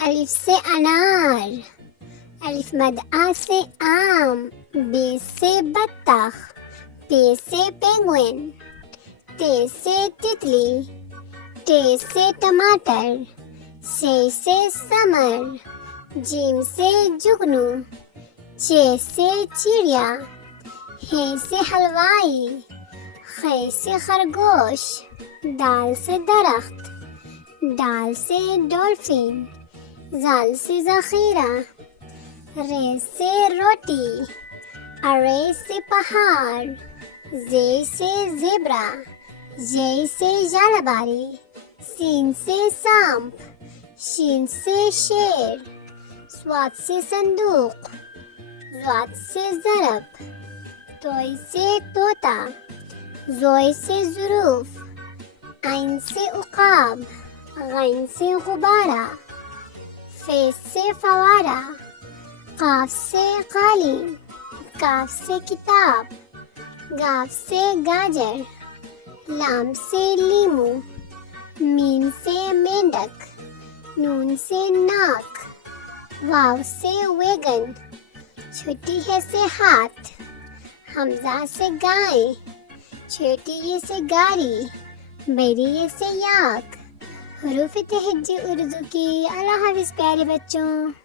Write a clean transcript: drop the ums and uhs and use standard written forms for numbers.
الف سے انار، الف مد آ سے آم، بے سے بطخ، پے سے پینگوئن، تے سے تتلی، ٹے سے ٹماٹر، سے سمر، جیم سے جگنو، چے سے چڑیا، ہے سے حلوائی، خے سے خرگوش، دال سے درخت، ڈال سے ڈولفن، زال سے ذخیرہ، رے سے روٹی، ارے سے پہاڑ، زے سے زیبرا، یے سے جالباری، سین سے سانپ، شین سے شیر، صاد سے صندوق، ضاد سے ضرب، توئی سے طوطا، زوئے سے ظروف، عین سے عقاب، غین سے غبارہ، فے سے فوارہ، قاف سے قالین، کاف سے کتاب، گاف سے گاجر، لام سے لیمو، میم سے مینڈک، نون سے ناک، واو سے ویگن، چھوٹی ہے سے ہاتھ، حمزہ سے گائے، چھوٹی یہ سے گاری، بڑی یہ سے یاک۔ حروف تہجی اردو کی۔ اللہ حافظ پیارے بچوں۔